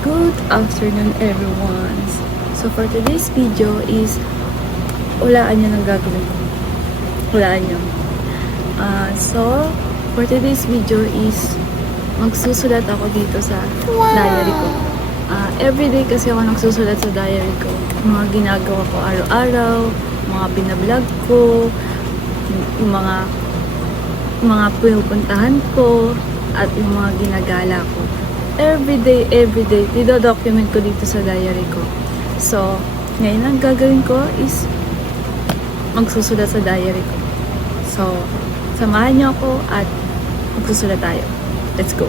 Good afternoon everyone. So for today's video is hulaan nyo ng gagawin ko. Hulaan nyo. So for today's video is magsusulat ako dito sa diary ko. Everyday kasi ako nagsusulat sa diary ko. Mga ginagawa ko araw-araw, mga binablog ko, yung mga pinupuntahan ko, at yung mga ginagala ko. Everyday, didodocument ko dito sa diary ko. So, ngayon ang gagawin ko is magsusulat sa diary ko. So, samahan niyo ako at magsusulat tayo. Let's go!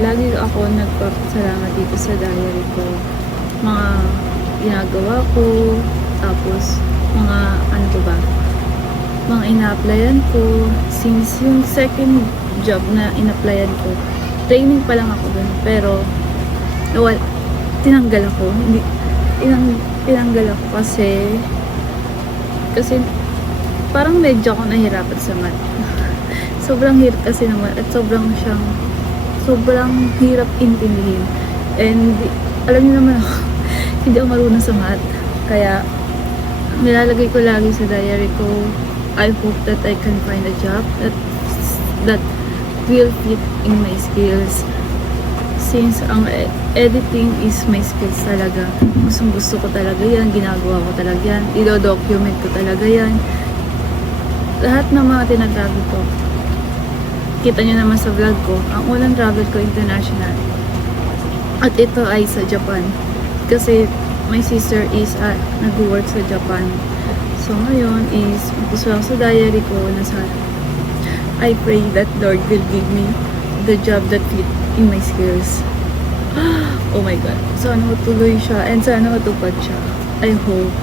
Lagi ako nagpapasalamat dito sa diary ko. Mga ginagawa ko, tapos mga ano ko ba, mga ina-applyan ko. Since yung second job na ina-applyan ko, training pa lang ako dun, pero tinanggal ako. Tinanggal ako kasi parang medyo ako nahirapan sa math. Sobrang hirap kasi naman at sobrang hirap intindihin. And alam niyo naman ako, hindi ako marunong sa math. Kaya nilalagay ko lagi sa diary ko, I hope that I can find a job that will fit in my skills. Since ang editing is my skills talaga. Gusto ko talaga yan, ginagawa ko talaga yan, i-document ko talaga yan. Lahat ng mga tinatravel ko, kita nyo naman sa vlog ko, ang unang travel ko international. At ito ay sa Japan. Kasi my sister is nag-work sa Japan. So ngayon is, magpusulang sa diary ko na I pray that Lord will give me the job that fit in my skills. Oh my God. Sana matuloy siya and sana matupad siya. I hope.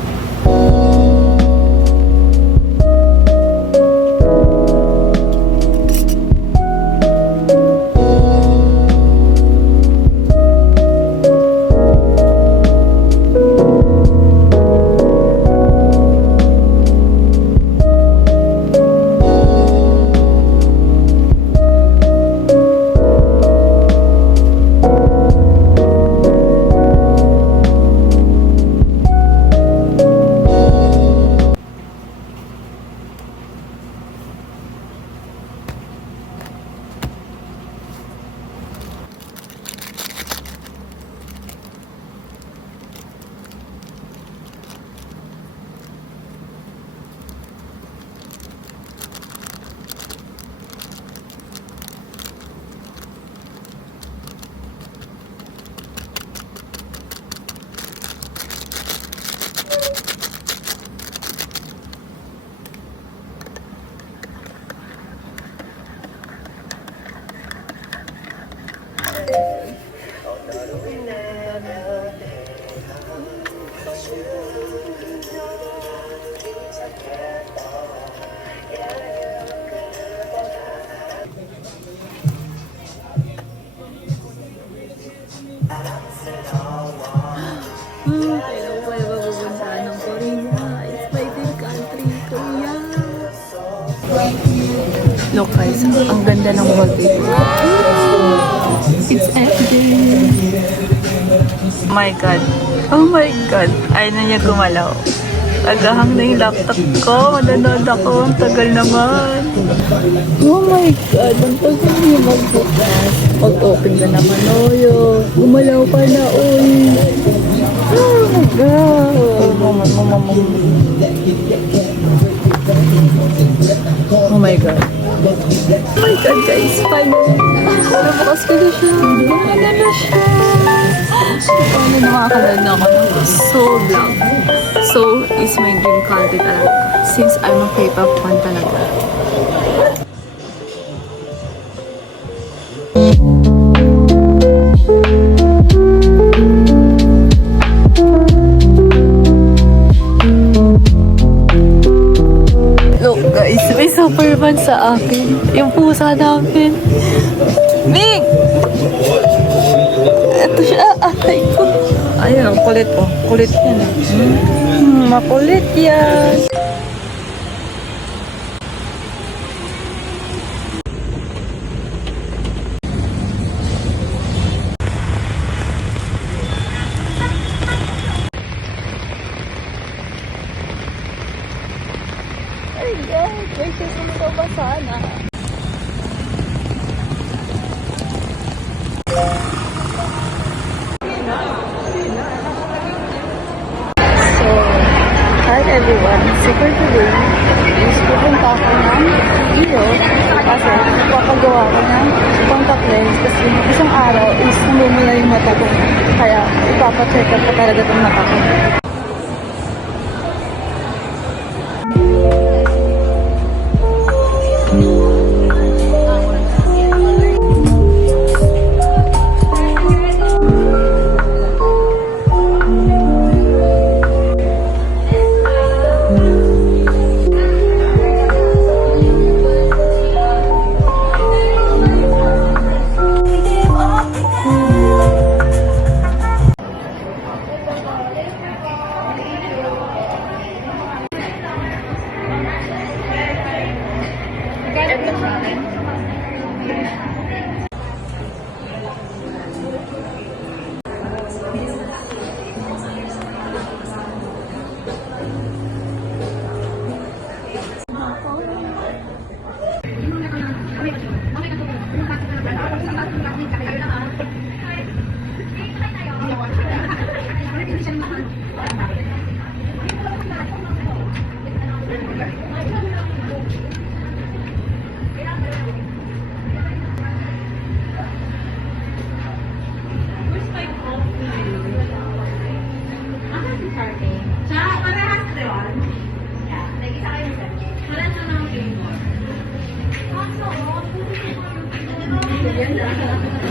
Look guys, ang ganda ng wallpaper. It's ending. My God. Oh my God. Ayaw na niya gumalaw. Tagahang na yung laptop ko. Manonood ako. Ang tagal naman. Oh my God. Ang tagal niya magbukas. Mag-open ka naman. Oyo. Gumalaw ka na. Oy. Oh my God. Oh my God. Oh my God guys. Finally. Nabukas ko na siya. Gumana na siya. Paano nakakalood na ako ng Soul Vlog. Soul is my dream country talaga. Since I'm a K-pop fan talaga. Look guys, may Superman sa akin. Yung pusa namin. Nick! Ito siya, atay ko. Ayun, ang kulit oh. Kulit yan. Makulit yan. Ay guys, may susunod pa sana. Hi everyone! So for today, is pupunta ako ng iyo kasi papagawa ko ng contact lens kasi isang araw is namumula yung mata ko. Kaya ipapacheck up ko talaga itong mata ko.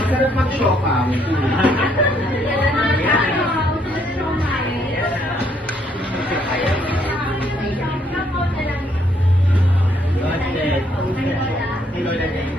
Sarap mag-shopping. Meron din.